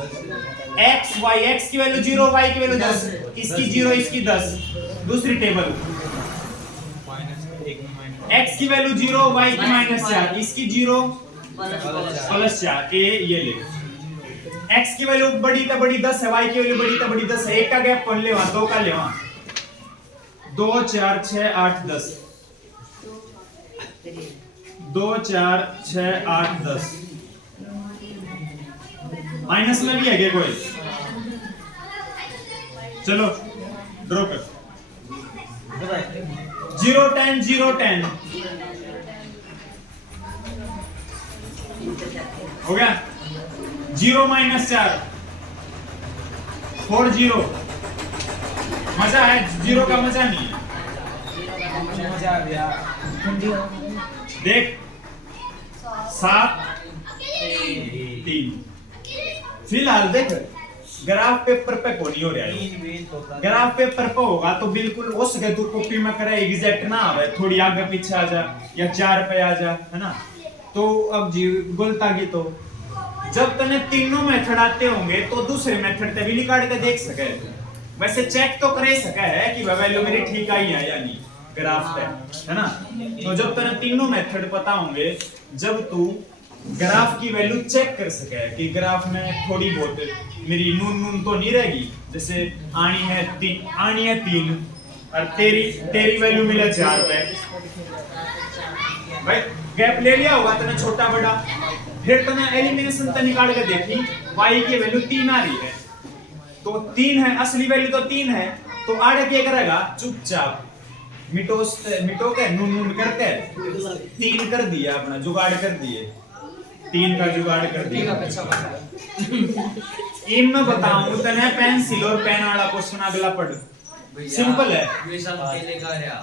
x की वैल्यू 0 y की वैल्यू 10 इसकी 0 इसकी 10 दूसरी टेबल x की वैल्यू 0 y की -4 इसकी 0 +4 ए ये ले x की वैल्यू बड़ी तो बड़ी 10 है y की वैल्यू बड़ी तो बड़ी 10 है एक का गैप पढ़ ले वहां 2 का ले वहां 2 4 6 8 10 2 4 6 8 10 माइनस में भी है क्या कोई चलो ड्रॉ कर 0 10 0 10 हो गया 0 -4 4 0 मजा है 0 का मजा नहीं है मजा आ गया देख 7 3 फिलहाल देख ग्राफ पेपर पे को नहीं हो रहा है ग्राफ पेपर पे होगा तो बिल्कुल हो सके तू कॉपी में करे एग्जैक्ट ना आवे थोड़ी आगे पीछे आ जा या 4 पे आ जा है ना तो अब जी गलता की तो जब तने तीनों मेथड आते होंगे तो दूसरे मेथड से भी निकाल के देख सके वैसे चेक तो करे सके है कि वैल्यू मेरी ठीक आई है या नहीं ग्राफ पे है ना तो जब तने तीनों मेथड पता होंगे जब तू ग्राफ की वैल्यू चेक कर सके कि ग्राफ में थोड़ी बहुत मेरी नून तो नहीं रहेगी जैसे आनी है 3 और तेरी वैल्यू मिले 4 पे भाई गैप ले लिया होगा तने छोटा बड़ा फिर तने एलिमिनेशन तो निकाल के देखी y की वैल्यू 3 आ रही है तो 3 है असली वैल्यू तो 3 है तो आगे क्या करेगा चुपचाप मिटो के नून करते 3 कर दिया अपना जुगाड़ कर दिए 3 का जुगाड़ कर दिया इन में बताऊं तने पेंसिल और पेन वाला क्वेश्चन अगला पढ़ सिंपल है ये सब अकेले का रहा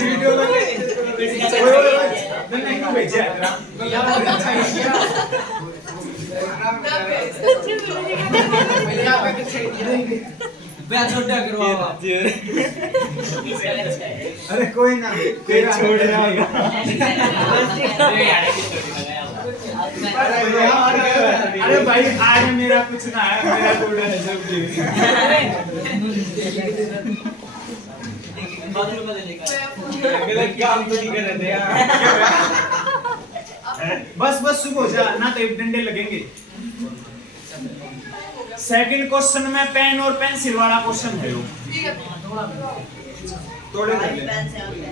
वीडियो में भेजा छोटा करवा अरे कोई ना तेरा छोड़ रहा अरे भाई आज मेरा कुछ ना है मेरा कोड है सब गलत काम तो नहीं कर रहे थे यार बस सुबह हो जा ना तो एक डंडे लगेंगे सेकंड क्वेश्चन में पेन और पेंसिल वाला क्वेश्चन है थोड़े कर ले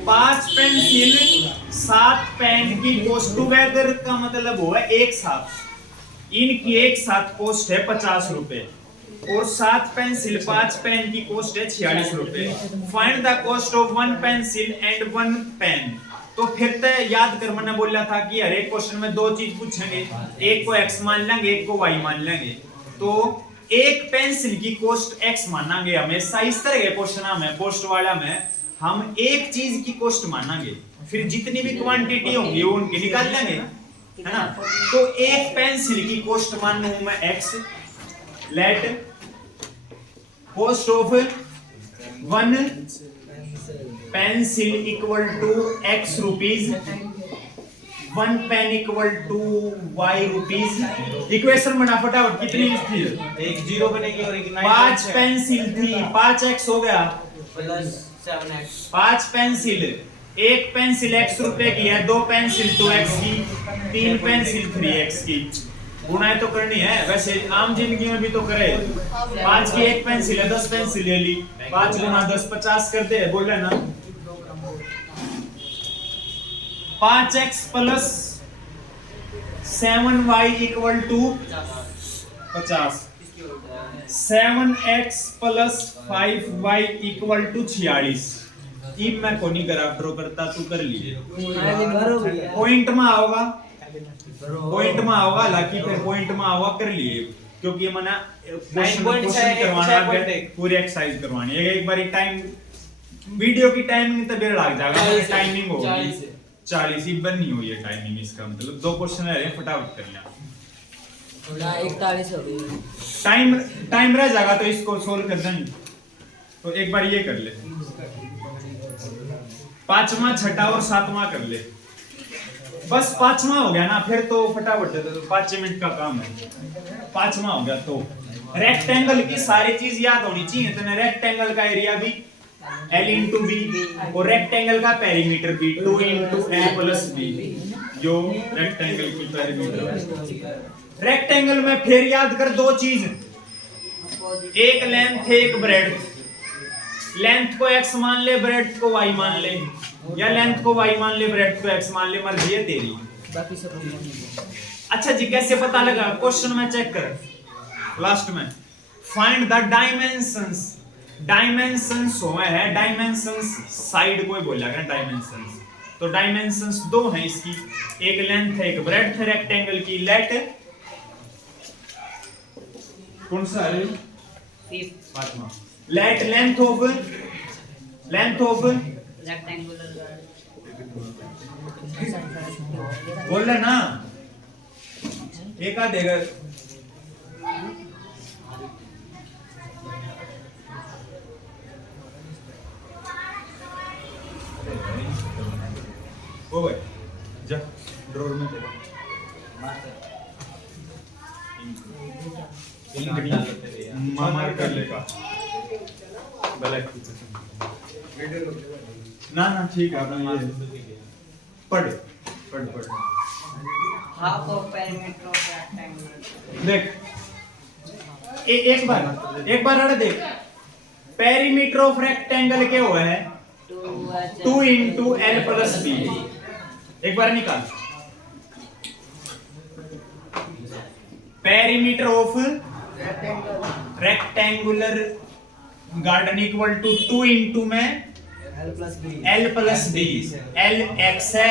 5 पेंसिल 7 पेन की गोस टुगेदर का मतलब हुआ एक साथ इनकी एक साथ कॉस्ट है 50 रुपए और 7 पेंसिल 5 पेन की कॉस्ट है 46 रुपए। Find the cost of 1 pencil and 1 pen. तो फिर तो याद कर, मैंने बोला था कि हर एक क्वेश्चन में दो चीज पूछेंगे, एक को x मान लेंगे एक को y मान लेंगे। तो एक पेंसिल की कॉस्ट x मानांगे, हमेशा इस तरह के क्वेश्चन में पोस्ट वाला में हम एक चीज की कॉस्ट मानांगे, फिर जितनी भी क्वांटिटी होंगी वो उनकी निकाल लेंगे, है ना। तो एक पेंसिल की कॉस्ट मान लूं मैं x, let cost of 1 pencil equal to x rupees, 1 pen equal to y rupees. Equation बना फटाफट, कितनी थी? एक 0 बनेगी और एक 9 5 पेंसिल थी, 5x हो गया प्लस 7x। 5 पेंसिल, एक पेंसिल x रुपए की है, 2 पेंसिल 2x की, 3 पेंसिल 3x की। गुणाएं तो करनी है, वैसे आम जिंदगी में भी तो करे। 5 की एक पेंसिल है, 10 पेंसिल ले ली, 5 गुना 10 50 कर दे, बोल रहे ना। 5x plus 7y equal to 50, 7x plus 5y equal to 46। इब मैं कोनी ग्राफ ड्रॉ करता, तू कर लिए। पॉइंट में आओगा, पॉइंट में आओगा, हालांकि फिर पॉइंट में आओगा कर लिए, क्योंकि ये मना क्वेश्चन करवाना है, पूरी एक्सरसाइज करवानी है। एक बार टाइम वीडियो की टाइमिंग तो बेर लग जाएगा, टाइमिंग होगी 40 ही बन नहीं हुई है टाइमिंग, इसका मतलब 2 क्वेश्चन रह रहे हैं, फटाफट कर लिया। 41 हो गई। टाइम रह जाएगा तो इसको सोल्व कर देंगे। तो एक बार ये कर ले, 5वां 6वां और 7वां कर ले, बस 5वां हो गया ना, फिर तो फटाफट दे दो, 5 मिनट का काम है। 5वां हो गया तो रेक्टेंगल की सारी चीज याद होनी चाहिए। तो रेक्टेंगल का एरिया भी L इंटू बी और रेक्टेंगल का पेरीमीटर भी 2 इंटू L प्लस बी, जो रेक्टेंगल की पेरीमीटर। रेक्टेंगल में फिर याद कर 2 चीज, एक लेंथ एक ब्रेड्थ। लेंथ को x मान ले, ब्रेड्थ को y मान ले, या लेंथ को y मान ले, ब्रेड्थ को x मान ले, मर्जी है तेरी। बाकी सब अच्छा जी, कैसे पता लगा? क्वेश्चन में चेक कर, लास्ट में फाइंड द डायमेंशंस। डायमेंशंस हुआ है, डायमेंशंस साइड को ही बोला गया डायमेंशंस। तो डायमेंशंस 2 हैं इसकी, एक लेंथ है एक ब्रेड्थ है रेक्टेंगल की। लेट कौन सा है? 5वां। लेट लेंथ ऑफ रेक्टेंगुलर बोल रहे ना, एक आ देगा। ओ भाई जा ड्रॉर में दे, मामा कर लेगा ब्लैक ना ना, ठीक है अपना ये पढ़ पढ़ पढ़। Half of perimeter of rectangular. देख एक बार अरे देख, पेरीमीटर ऑफ रेक्टेंगल क्या हुआ है? 2 इंटू L प्लस बी। एक बार निकाल, perimeter of rectangular garden equal to 2 into में L plus B. L x है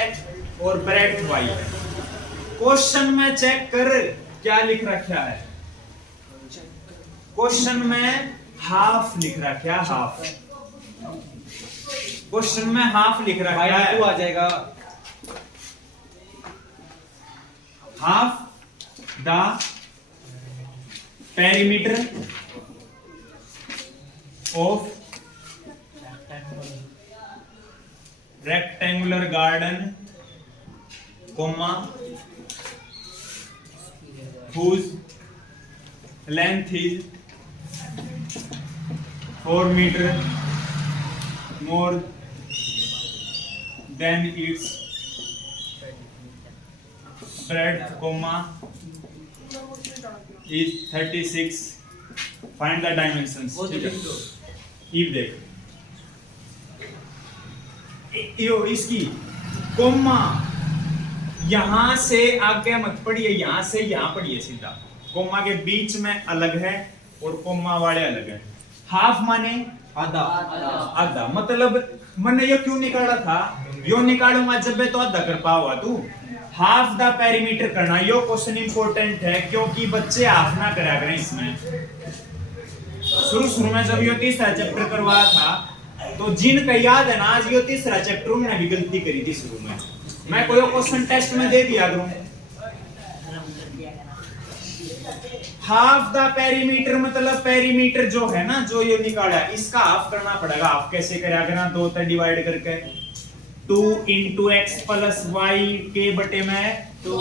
और ब्रेड्थ y है। क्वेश्चन में चेक कर क्या लिख रखा है। क्वेश्चन में हाफ लिख रखा है, हाफ। क्वेश्चन में हाफ लिख रखा है, 2 आ जाएगा। Half the perimeter of rectangular garden, comma whose length is 4 meter more than its breadth, comma is 36. Find the dimensions. ठीक है, इब देख यो इसकी कोमा, यहाँ से आगे मत पढ़िए, यहाँ से यहाँ पढ़िए सीधा। कोमा के बीच में अलग है और कोमा वाले अलग है। हाफ माने आधा आधा, मतलब मैंने ये क्यों निकाला था, यो निकालूंगा जब तो आधा कर पाओगा तू। हाफ द पेरीमीटर करना यो क्वेश्चन इंपॉर्टेंट है, क्योंकि बच्चे हाफ ना करा करें इसमें। शुरू में जब यो तीसरा चैप्टर करवाया था तो जिनका याद है ना, आज यो तीसरा चैप्टर उन्होंने भी गलती करी थी शुरू में। मैं कोई क्वेश्चन टेस्ट में दे दिया करूं। हाफ द पेरीमीटर मतलब पेरीमीटर जो है ना, जो ये निकाला है इसका हाफ करना पड़ेगा। हाफ कैसे करा करना, 2 से डिवाइड करके 2 into x प्लस y के बटे में 2,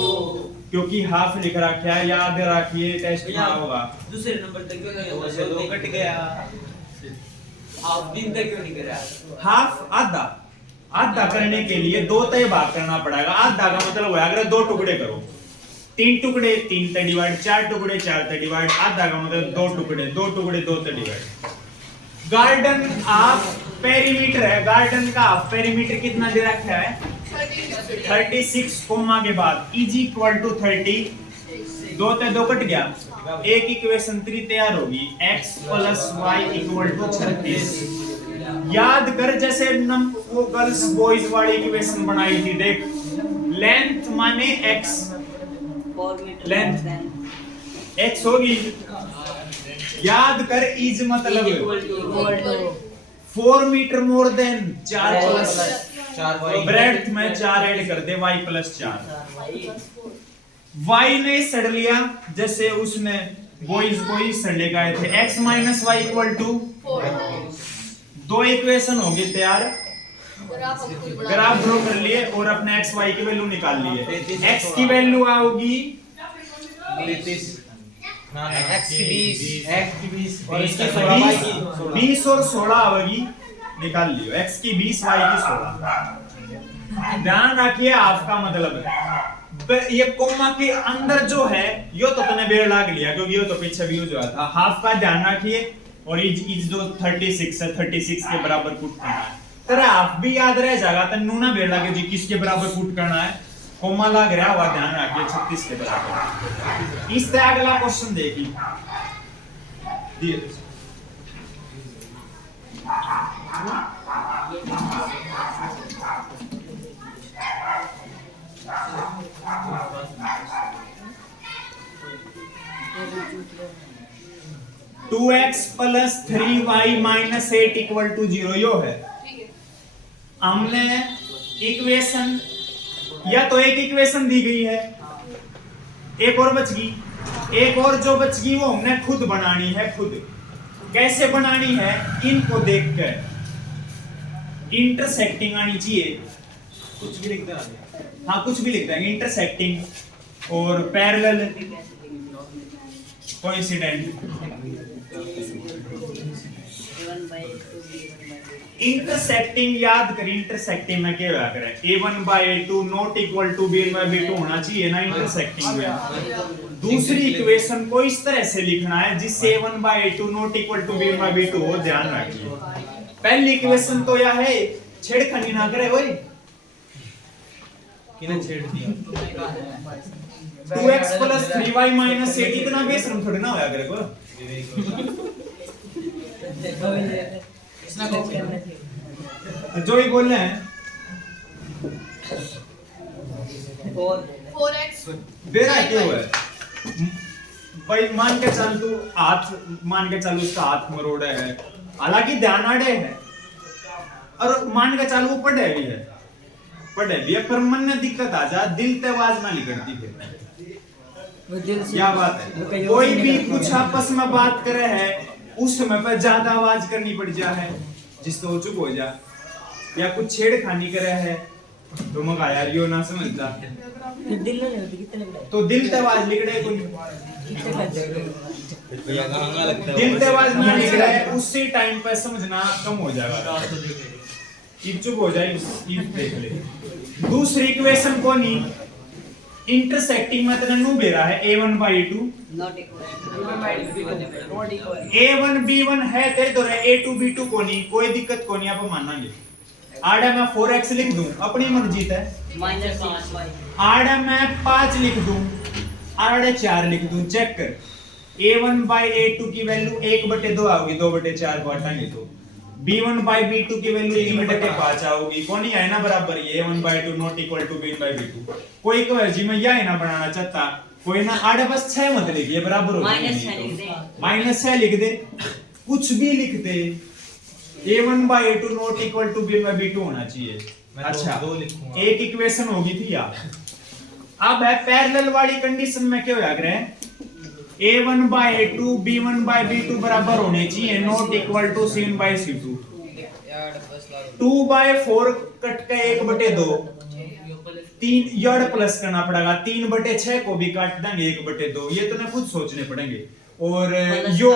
क्योंकि हाफ लिख रखा है, याद रखिए टेस्ट में होगा। दूसरे नंबर तक क्यों 2 कट गया, आप दिन तक क्यों नहीं करा? हाफ आधा, आधा करने के लिए 2 से भाग करना पड़ेगा। आधा का मतलब है अगर 2 टुकड़े करो, 3 टुकड़े 3 से डिवाइड, 4 टुकड़े 4 से डिवाइड, आधा का मतलब 2 टुकड़े 2 टुकड़े 2 से डिवाइड। गार्डन हाफ पेरीमीटर है, गार्डन का हाफ पेरीमीटर कितना दे रखा है 36, कोमा के बाद इज इक्वल टू 30, 2 से 2 कट गया, एक इक्वेशन 3 तैयार होगी, x plus y equal to 36। याद कर जैसे वो गर्ल्स बॉयज वाली इक्वेशन बनाई थी, देख लेंथ माने x, 4 मीटर लेंथ x होगी, याद कर इज मतलब 4 metre more than 4 plus 4 breadth में 4 ऐड कर दे, y प्लस 4। y ने सड़ लिया जैसे उसने बॉयज को ही सड़े गए थे, x minus y equal to 2 equation हो गए तैयार, ग्राफ ड्रॉ कर लिए और अपने x y की वैल्यू निकाल लिए। x की वैल्यू आओगी 33, ना x की 20 और 20 इसकी 16 y की 20 और 16 आवेगी, निकाल लियो x की 20 y की 16। ध्यान रखिए हाफ का मतलब है ये कोमा के अंदर जो है, यो तो तने बेर लाग लिया क्योंकि यो तो पीछे भी यूज हुआ था। हाफ का ध्यान रखिए और इज जो 36 है 36 के बराबर पुट करना है, तेरा हाफ भी याद रह जाएगा, तन्नू ना बेर लागे जी किसके बराबर पुट करना है, कोमा लग रहा हुआ ध्यान रखिए 36 के बराबर। इस तरह अगला क्वेश्चन देखिए, 2x plus 3y minus 8 equal to 0 यो है। हमने इक्वेशन या तो एक इक्वेशन दी गई है, एक और बच गई, एक और जो बच गई वो हमने खुद बनानी है। खुद कैसे बनानी है, इनको देखकर इंटरसेक्टिंग आनी चाहिए, कुछ भी लिख देना। हाँ कुछ भी लिख देंगे, इंटरसेक्टिंग और पैरेलल, कोइंसिडेंट। इंटरसेक्टिंग याद करिए, इंटरसेक्टिंग में क्या हुआ करे, a1/a2 not equal to b1/b2 होना चाहिए ना इंटरसेक्टिंग में। दूसरी इक्वेशन को इस तरह से लिखना है जिससे a1/a2 not equal to b1/b2 हो, ध्यान रखिए। पहली इक्वेशन तो यह है, छेड़खानी ना करे ओए, किने छेड़ दिया 2x प्लस 3y माइनस 8 इतना बेशरम थोड़ी ना होया करे को। जो ही बोल रहे हैं 4x बेरा क्यों है भाई, मान के चल तू हाथ, मान के चल उसका हाथ मरोड़ा है, हालांकि ध्यान आड़े है, और मान के चल वो पढ़े भी है, पर मन में दिक्कत आ जा, दिल ते आवाज ना निकलती फिर क्या बात है। कोई भी कुछ आपस में बात करे है उस समय पर ज्यादा आवाज करनी पड़ जा है जिससे चुप हो जा, या कुछ छेड़खानी करे है तो मगा यार यो ना समझता तो दिल ते आवाज निकले कोई, दिल ते आवाज ना निकले उसी टाइम पर समझना कम हो जाएगा, चुप हो जाए, देख ले। दूसरी इक्वेशन को नहीं इंटरसेक्टिंग में तेरा नु बेरा है a1/a2 not equal a1 b1 है ते तो a2 b2 को नहीं, कोई दिक्कत को नहीं, आप मानेंगे आड़े मैं 4x लिख दूं, अपनी मर्जी है। -5y आड़े मैं 5 लिख दूं, आड़े 4 लिख दूं, चेक कर। a1/a2 की वैल्यू 1/2 आओगी, 2/4 को हटाएंगे तो b1/b2 की वैल्यू 3/5 आओगी। कौन ही है ना बराबर, ये a1/2 not equal to b1/b2। कोई को जी मैं यह ना बनाना चाहता, कोई ना आड़े बस 6 मत लिखिए, बराबर हो -6 लिख दे। -6 लिख दे, कुछ भी लिख दे, a1/a2 not equal to b1/b2 होना चाहिए। अच्छा, एक इक्वेशन होगी थी यार। अब है पैरेलल वाली कंडीशन में क्या होया करे, a1/a2 b1/b2 बराबर होने चाहिए, not equal to c1/c2। 2/4 cut के 1/2, 3 यड़ प्लस करना पड़ेगा, 3/6 को भी काट देंगे 1/2, ये तो ना खुद सोचने पड़ेंगे। और यो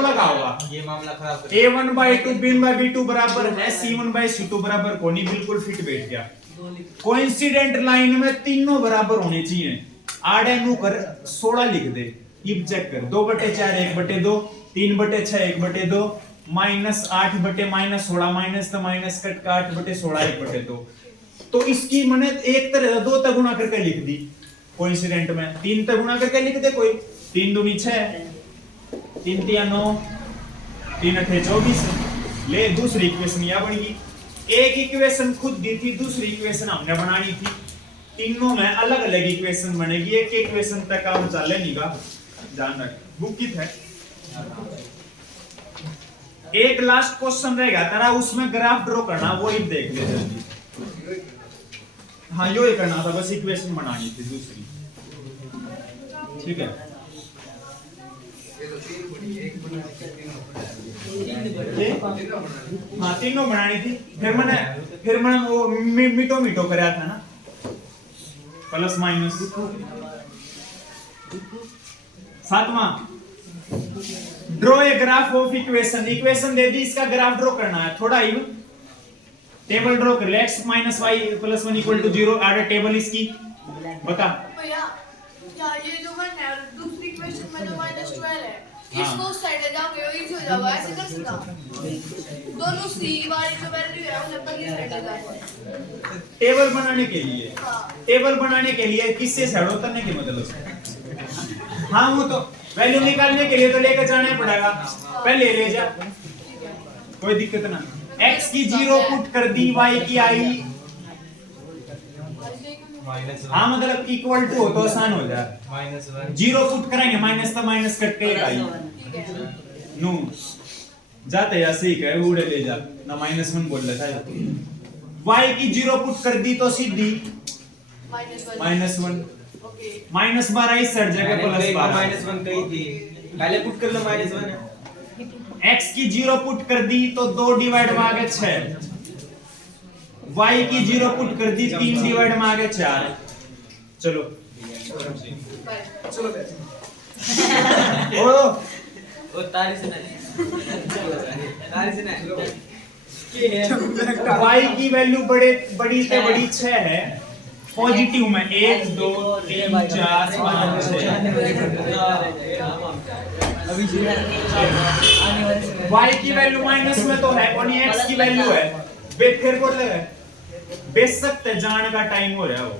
लगा होगा, ये मामला खराब कर a1/2 b1/b2 बराबर है c1/c2 बराबर कोनी, बिल्कुल फिट बैठ गया। कोइंसिडेंट लाइन में तीनों बराबर होने चाहिए। आड़े नु कर 16 लिख दे, इब चेक कर, 2/4 1/2, 3/6 1/2, -8 -16 माइनस तो माइनस कट का 8/16 1/2। तो इसकी मैंने एक तरह 2 तक गुणा करके लिख दी, कोइंसिडेंट में 3 तक गुणा करके लिख दे कोई, 3 दूनी 6, 3 तिया 9, 3 अठे 24। ले दूसरी इक्वेशन यह बनेगी। एक इक्वेशन खुद दी थी, दूसरी इक्वेशन हमने बनानी थी, तीनों में अलग अलग इक्वेशन बनेगी। एक इक्वेशन तक काम चले नहीं का, ध्यान रख, बुक कित है। एक लास्ट क्वेश्चन रहेगा तेरा, उसमें ग्राफ ड्रॉ करना, वो ही देख ले जल्दी। हाँ, यो ही करना था, बस इक्वेशन बनानी थी दूसरी, ठीक है। हाँ, तीनों बनानी थी। फिर मैंने वो मिटो कराया था ना, प्लस माइनस। 7वां, draw a graph of equation. Equation दे दी, इसका ग्राफ ड्रॉ करना है। थोड़ा ही टेबल ड्रॉ कर ले, x - y + 1 = 0। आगे टेबल इसकी बता। भैया क्या ये जो वन है, दूसरी क्वेश्चन में जो -12 है, हाँ। इसको उस साइड जाओगे वो इजी हो जाएगा, ऐसे कर सकता। दोनों सी वाली जो वैल्यू है उन्हें पहली साइड जाएगा। टेबल बनाने के लिए, हाँ। टेबल बनाने के लिए किससे साइड उतरने की मतलब। हाँ, वो तो वैल्यू निकालने के लिए तो लेकर जाना ही पड़ेगा, पहले ले जा, कोई दिक्कत ना। x की 0 पुट कर दी, y की आई, हाँ मतलब इक्वल टू हो तो आसान हो जाए। -1 0 पुट कराएंगे, माइनस तो माइनस कट के आई नो जाते या सही कहे, उड़े ले जा ना, -1 बोल रहा था। y की 0 पुट कर दी तो सीधी -1, ओके। -12 इस साइड जाएगा, +12 -1 कही थी, पहले पुट कर लो -1। x की 0 पुट कर दी तो 2 डिवाइड में आ गए 6, y की 0 पुट कर दी 3 डिवाइड में आ गए 4। चलो ओ तारी से नहीं, तारी से नहीं, y की वैल्यू बड़ी से बड़ी 6 है, पॉजिटिव में 1 2 3 4 5 6। y की वैल्यू माइनस में तो है, और ये x की वैल्यू है। फिर बोल लगा बेशक ते जाने का टाइम हो रहा है, वो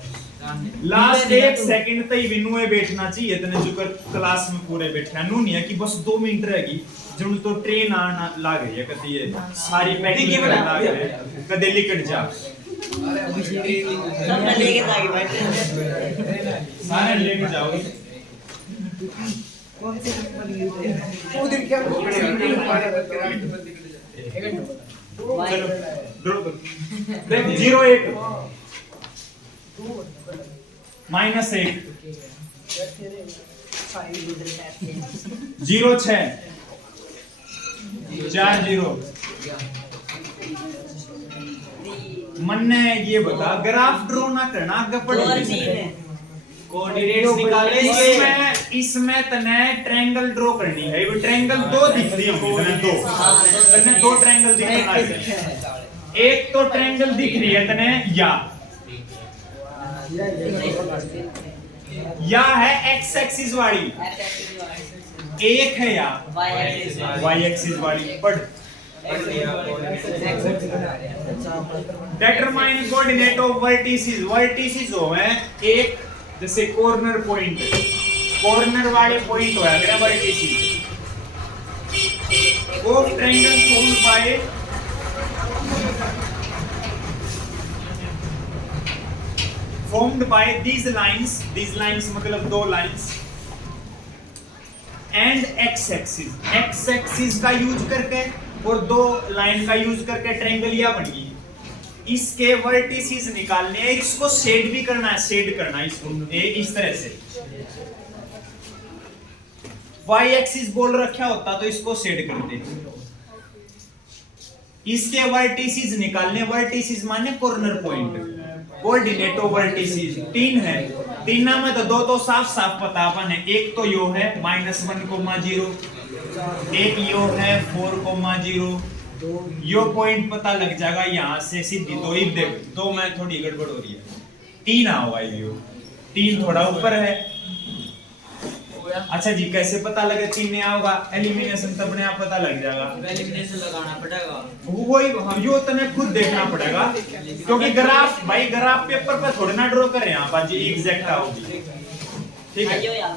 लास्ट 1 सेकंड तक विनु में बैठना चाहिए, इतने जो कर क्लास में पूरे बैठा नू नहीं है कि बस 2 मिनट रहेगी, जब तो ट्रेन आना लाग रही है, कदी ये सारी पैकिंग करना लाग रही है, कदे लिकट जा सबने लेके जाके बैठे। सारे लेके जाओगे। चलो ड्रॉ करो, देख 0 1 -1 0 6 4 0। मन ने ये बता, ग्राफ ड्रॉ ना करना, आगे और पढ़ तीन है। कोऑर्डिनेट्स निकालने इसमें तने ट्रायंगल ड्रॉ करनी है। वो ट्रायंगल 2 दिख रही होंगी, तने 2 तने 2 ट्रायंगल दिख रहा है। एक तो ट्रायंगल दिख रही है तने या है x एक्सिस वाली, एक है या y एक्सिस y एक्सिस वाली। पढ़ determine coordinate of vertices. Vertices हो है एक जैसे कॉर्नर पॉइंट, कॉर्नर वाले पॉइंट होया करे vertices of triangle formed by these lines मतलब दो lines and x axis का यूज करके और दो लाइन का यूज करके ट्रायंगल या बन गई। इसके वर्टिसेस निकालने हैं, इसको शेड भी करना है, शेड करना है इसको इस तरह से। y एक्सिस बोल रखा होता तो इसको शेड करते। इसके वर्टिसेस निकालने, वर्टिसेस माने corner point, coordinate of vertices 3 है। तीन में तो दो तो साफ साफ पता अपन है, एक तो यो है -1,0, एक यो है 4,0। यो पॉइंट पता लग जाएगा यहाँ से सीधी दो ही देख, दो में थोड़ी गड़बड़ हो रही है, 3 होगा यो, 3 थोड़ा ऊपर है। अच्छा जी कैसे पता लगे 3 नहीं होगा? एलिमिनेशन तब ने आप पता लग जाएगा, एलिमिनेशन लगाना पड़ेगा, वही हम यो तने खुद देखना पड़ेगा, क्योंकि ग्राफ भाई ग्राफ पेपर पे थोड़ी ना ड्रॉ करें आप आज एग्जैक्ट आओगी, ठीक है। आइयो यार